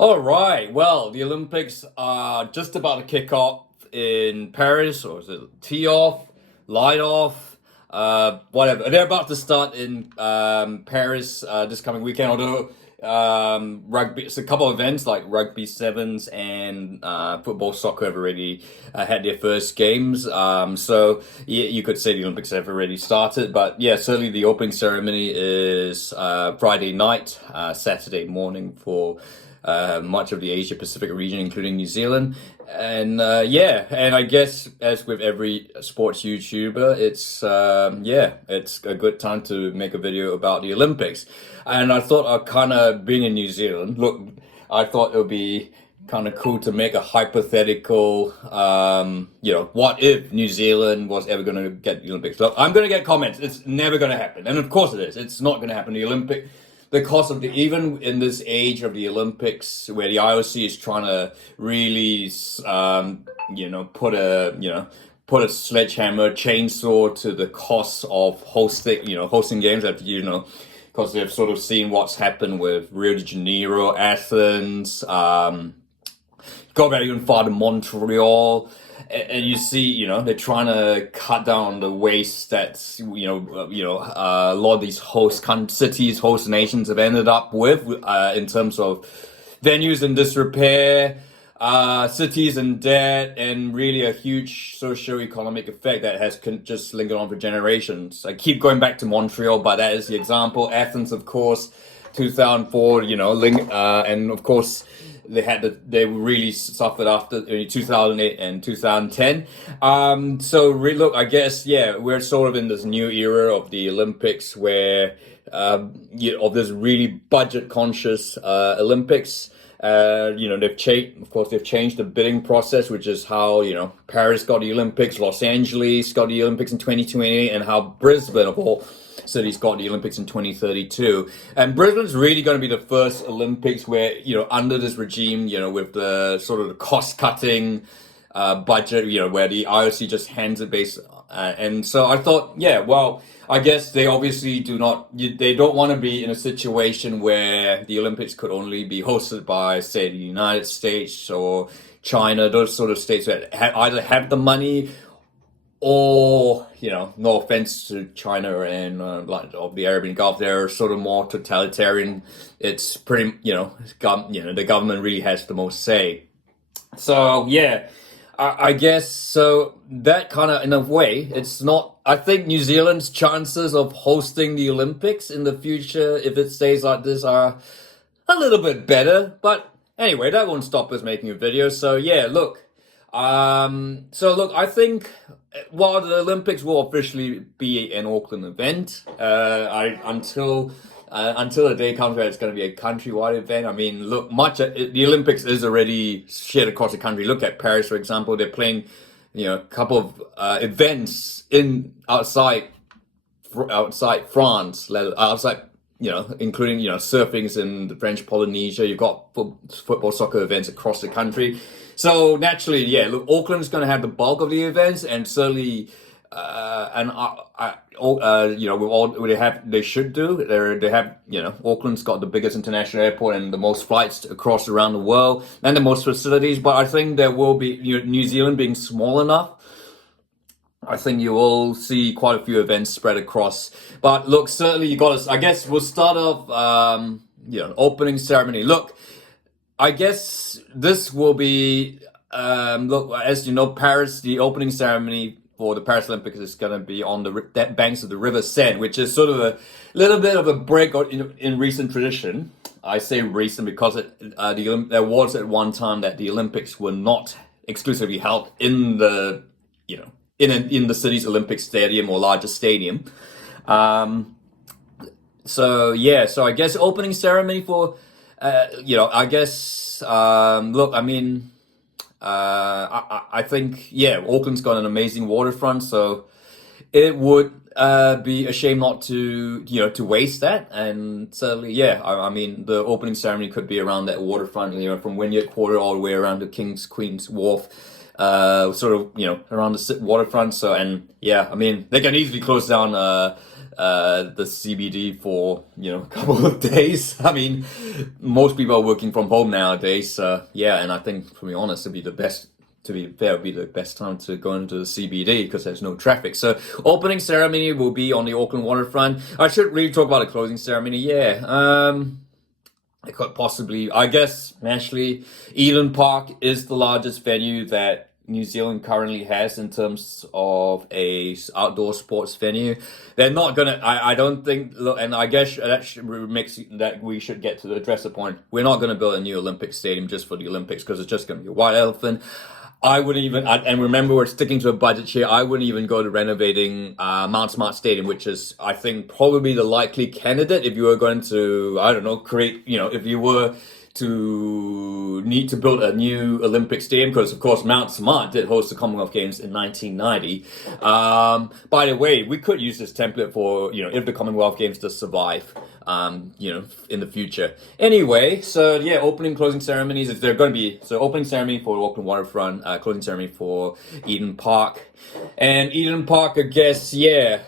All right. Well, the Olympics are just about to kick off in Paris, or is it tee off, light off, whatever. They're about to start in Paris this coming weekend. Although rugby, it's a couple of events like rugby sevens and football, soccer have already had their first games. So yeah, you could say the Olympics have already started. But yeah, certainly the opening ceremony is Friday night, Saturday morning for much of the Asia Pacific region, including New Zealand. And yeah, and I guess as with every sports YouTuber, it's a good time to make a video about the Olympics. And I thought I'd kind of being in New Zealand, look, I thought it would be kind of cool to make a hypothetical, what if New Zealand was ever going to get the Olympics? Look, I'm going to get comments. It's never going to happen. And of course it is. It's not going to happen. The cost of even in this age of the Olympics, where the IOC is trying to really, put a sledgehammer, chainsaw to the cost of hosting games that, because they've sort of seen what's happened with Rio de Janeiro, Athens, go back even farther, Montreal. And you see, they're trying to cut down on the waste that a lot of these host cities, host nations have ended up with in terms of venues in disrepair, cities in debt, and really a huge socio-economic effect that has just lingered on for generations. I keep going back to Montreal, but that is the example. Athens, of course, 2004, and of course they really suffered after 2008 and 2010. Look, I guess, yeah, we're sort of in this new era of the Olympics where, of this really budget conscious Olympics. They've changed the bidding process, which is how, Paris got the Olympics, Los Angeles got the Olympics in 2028, and how Brisbane, of all cities, got the Olympics in 2032. And Brisbane's really going to be the first Olympics where, under this regime, with the sort of the cost-cutting budget, where the IOC just hands it based. And so I thought, yeah, well, I guess they obviously they don't want to be in a situation where the Olympics could only be hosted by, say, the United States or China, those sort of states that either have the money or, no offense to China and of the Arabian Gulf, they're sort of more totalitarian. It's pretty, the government really has the most say. So yeah, I guess so. That kind of, in a way, it's not. I think New Zealand's chances of hosting the Olympics in the future, if it stays like this, are a little bit better. But anyway, that won't stop us making a video. So yeah, look. I think while the Olympics will officially be an Auckland event, until the day comes where it's going to be a countrywide event. I mean, look, the Olympics is already shared across the country. Look at Paris, for example. They're playing, a couple of events outside France, including, surfings in the French Polynesia. You've got football, soccer events across the country. So naturally, yeah, look, Auckland's going to have the bulk of the events, and certainly, they should do. They have, Auckland's got the biggest international airport and the most flights across around the world and the most facilities. But I think there will be, New Zealand being small enough, I think you will see quite a few events spread across. But look, certainly I guess we'll start off, opening ceremony. Look, I guess this will be, as you know, Paris, the opening ceremony for the Paris Olympics is going to be on the banks of the River Seine, which is sort of a little bit of a break in recent tradition. I say recent because there was at one time that the Olympics were not exclusively held in the, in the city's Olympic stadium or larger stadium. So I guess opening ceremony for, I guess, look, I mean, I think, yeah, Auckland's got an amazing waterfront, so it would be a shame not to, to waste that. And certainly, yeah, I mean, the opening ceremony could be around that waterfront, from Wynyard Quarter all the way around to King's Queen's Wharf, sort of, around the waterfront. So, and yeah, I mean, they can easily close down the CBD for a couple of days. I mean, most people are working from home nowadays. Yeah, and I think, to be honest, it'd be the best. To be fair, it'd be the best time to go into the CBD because there's no traffic. So, opening ceremony will be on the Auckland waterfront. I should really talk about the closing ceremony. Yeah, I could possibly, I guess, naturally, Eden Park is the largest venue that New Zealand currently has in terms of a outdoor sports venue. They're not gonna. I don't think. Look, and I guess makes that we should get to address the point. We're not gonna build a new Olympic stadium just for the Olympics because it's just gonna be a white elephant. I wouldn't even, and remember we're sticking to a budget here, I wouldn't even go to renovating Mount Smart Stadium, which is, I think, probably the likely candidate if you were going to, I don't know, create, if you were to need to build a new Olympic stadium, because of course Mount Smart did host the Commonwealth Games in 1990. By the way, we could use this template for, if the Commonwealth Games does survive. In the future. Anyway, so yeah, opening, closing ceremonies. If they're going to be opening ceremony for Auckland Waterfront, closing ceremony for Eden Park, and Eden Park, I guess, yeah,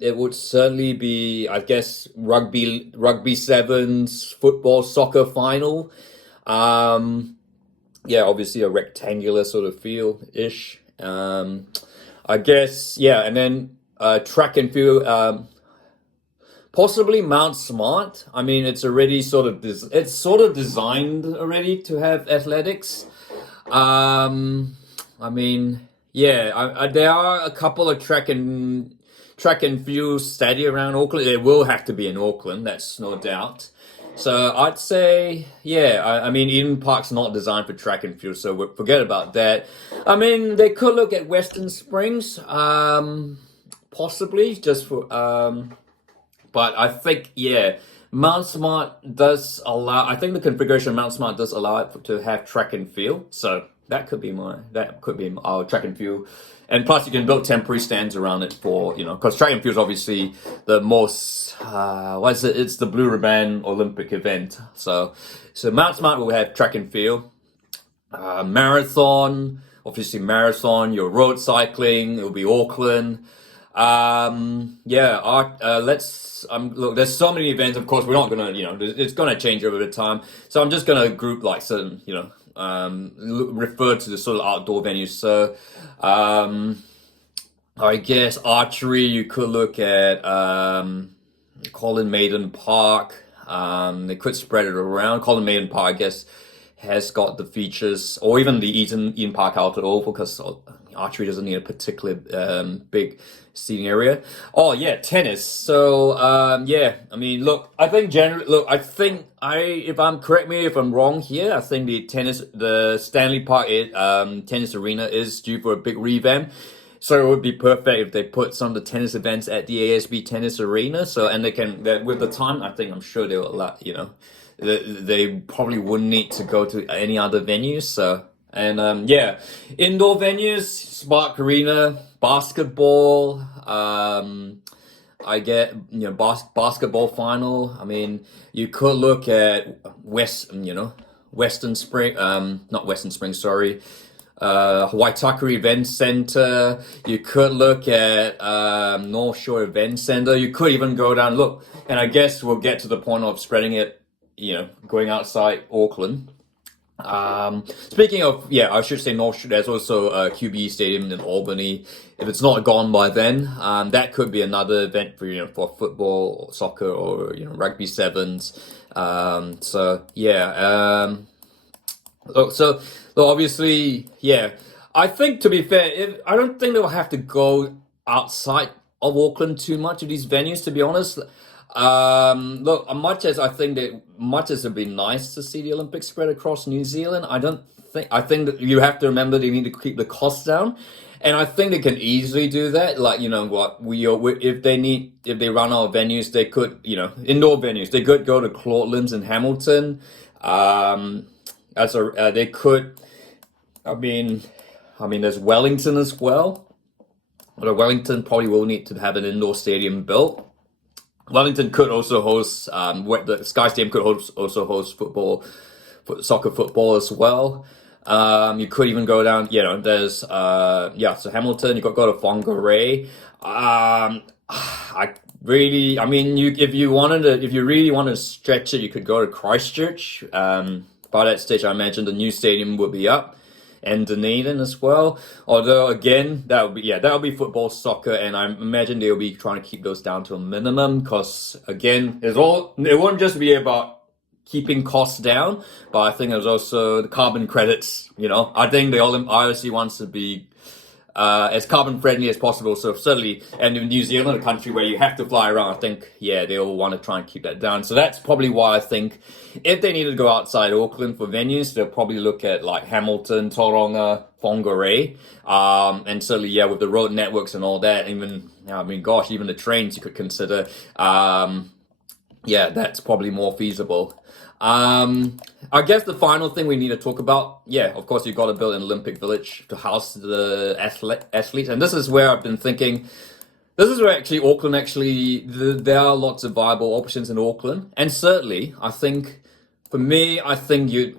it would certainly be, I guess, rugby sevens, football, soccer final. Yeah, obviously a rectangular sort of feel ish. I guess, yeah, and then track and field. Possibly Mount Smart. I mean, it's already it's sort of designed already to have athletics. I mean, yeah, there are a couple of track and field stadia around Auckland. There will have to be in Auckland, that's no doubt. So I'd say, yeah, I mean, Eden Park's not designed for track and field, so forget about that. I mean, they could look at Western Springs, possibly, just for, but I think, yeah, Mount Smart does allow, I think the configuration of Mount Smart does allow it to have track and field. So that could be our track and field. And plus you can build temporary stands around it for, because track and field is obviously the most, it's the Blue Ribbon Olympic event. So Mount Smart will have track and field. Marathon, your road cycling, it will be Auckland. Look, there's so many events, of course, we're not gonna, it's gonna change over the time. So I'm just gonna group like certain, refer to the sort of outdoor venues. So, I guess archery, you could look at, Colin Maiden Park. They could spread it around. Colin Maiden Park, I guess, has got the features, or even the Eden Park Outdoor Oval, because archery doesn't need a particularly big seating area. Oh yeah, tennis. So yeah, I mean, look, I think correct me if I'm wrong here. I think the Stanley Park tennis arena is due for a big revamp. So it would be perfect if they put some of the tennis events at the ASB Tennis Arena. So, and with the time, I'm sure they will allow, they probably wouldn't need to go to any other venues. So, and yeah, indoor venues, Spark Arena, basketball. I get basketball final. I mean, you could look at Western Spring. Not Western Spring. Sorry. Waitaki Event Center. You could look at North Shore Event Center. You could even go down. Look, and I guess we'll get to the point of spreading it. Going outside Auckland. Speaking of, I should say North Shore, there's also a QBE Stadium in Albany. If it's not gone by then, that could be another event for football or soccer or, rugby sevens. So obviously, yeah, I think, to be fair, I don't think they'll have to go outside of Auckland too much of these venues, to be honest. Look, much as it'd be nice to see the Olympics spread across New Zealand, I think that you have to remember they need to keep the costs down. And I think they can easily do that. Like, if they run out of venues, they could, indoor venues, they could go to Claudelands in Hamilton. They could, I mean, there's Wellington as well. But Wellington probably will need to have an indoor stadium built. Wellington could also host, the Sky Stadium could also host soccer football as well. You could even go down, there's, so Hamilton, you got to go to Whangarei. I really, I mean, if you really wanted to stretch it, you could go to Christchurch. By that stage, I imagine the new stadium would be up, and Dunedin as well. Although, again, that would be football, soccer, and I imagine they'll be trying to keep those down to a minimum because, again, it won't just be about keeping costs down, but I think there's also the carbon credits. I think the IOC wants to be as carbon friendly as possible. So certainly, and in New Zealand, a country where you have to fly around, I think, yeah, they'll want to try and keep that down. So that's probably why I think if they needed to go outside Auckland for venues, they'll probably look at like Hamilton, Tauranga, Whangarei. And certainly, yeah, with the road networks and all that, even the trains you could consider. Yeah, that's probably more feasible. I guess the final thing we need to talk about, yeah, of course, you've got to build an Olympic Village to house the athletes. And this is where I've been thinking, this is where actually Auckland, there are lots of viable options in Auckland. And certainly, I think, for me, I think you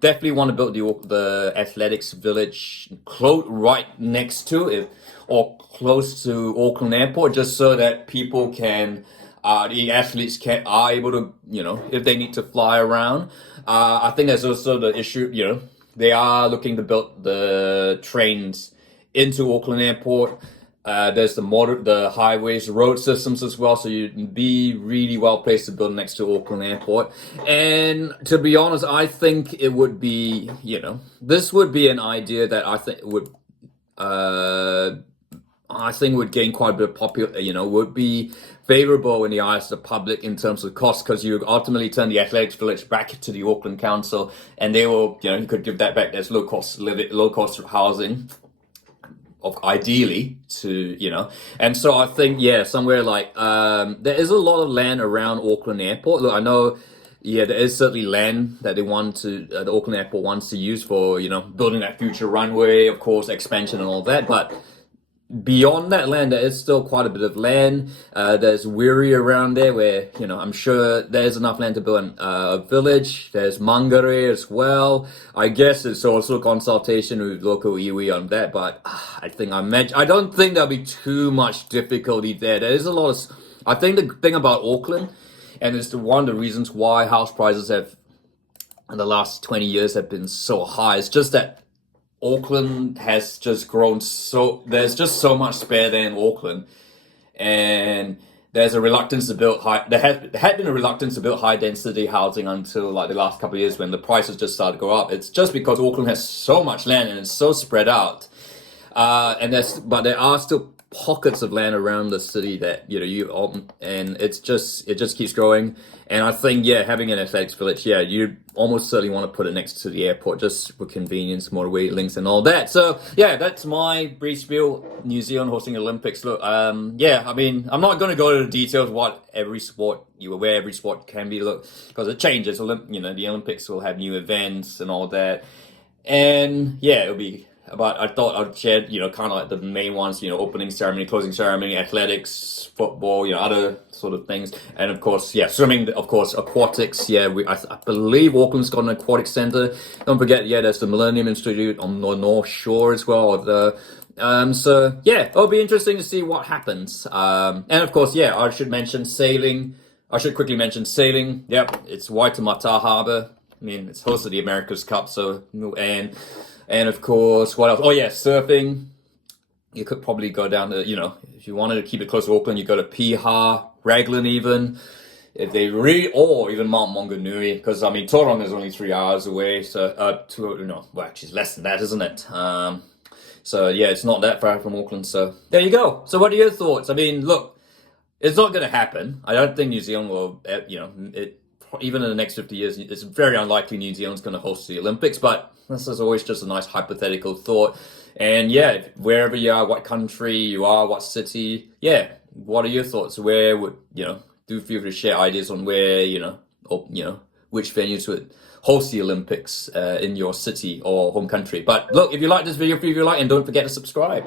definitely want to build the athletics village right next to it or close to Auckland Airport, just so that people can the athletes are able to, if they need to fly around. I think there's also the issue, they are looking to build the trains into Auckland Airport. There's the highways, road systems as well, so you'd be really well placed to build next to Auckland Airport. And to be honest, I think it would be, this would be an idea that I think would gain quite a bit of popular, would be favorable in the eyes of the public in terms of cost, because you ultimately turn the athletics village back to the Auckland Council, and they will, you could give that back as low cost housing, ideally to, and so I think, yeah, somewhere like, there is a lot of land around Auckland Airport. Look, I know, yeah, there is certainly land that the Auckland Airport wants to use for, building that future runway, of course, expansion and all that, but beyond that land, there is still quite a bit of land. There's Wiri around there where, I'm sure there's enough land to build a village. There's Mangere as well. I guess it's also a consultation with local iwi on that, but I don't think there'll be too much difficulty there. There is a lot of, I think the thing about Auckland, and it's one of the reasons why house prices in the last 20 years have been so high, it's just that Auckland has just grown there's just so much spare there in Auckland, and there's a reluctance to build there had been a reluctance to build high density housing until like the last couple of years when the prices just started to go up. It's just because Auckland has so much land and it's so spread out, but there are still pockets of land around the city that and it just keeps growing. And I think, yeah, having an athletics village, yeah, you almost certainly want to put it next to the airport just for convenience, motorway links and all that. So yeah, that's my brief spiel. New Zealand hosting Olympics. Look, yeah, I mean, I'm not going to go into the details of where every sport can be, look, because it changes. The Olympics will have new events and all that, and yeah, it'll be. But I thought I'd share, kind of like the main ones, opening ceremony, closing ceremony, athletics, football, other sort of things. And of course, yeah, swimming, of course, aquatics. Yeah, I believe Auckland's got an aquatic centre. Don't forget, yeah, there's the Millennium Institute on the North Shore as well. So yeah, it'll be interesting to see what happens. And of course, yeah, I should quickly mention sailing. Yep, it's Waitemata Harbour. I mean, it's hosted the America's Cup, so, and of course, what else? Oh yeah, surfing. You could probably go down to, if you wanted to keep it close to Auckland, you go to Piha, Raglan even. Or even Mount Maunganui, because I mean, Tauranga is only 3 hours away, so, actually less than that, isn't it? So yeah, it's not that far from Auckland, so there you go. So what are your thoughts? I mean, look, it's not going to happen. I don't think New Zealand will, even in the next 50 years, it's very unlikely New Zealand's going to host the Olympics, but this is always just a nice hypothetical thought. And yeah, wherever you are, what country you are, what city, yeah, what are your thoughts? Where would, do feel free to share ideas on where, which venues would host the Olympics in your city or home country. But look, if you like this video, feel free to like and don't forget to subscribe.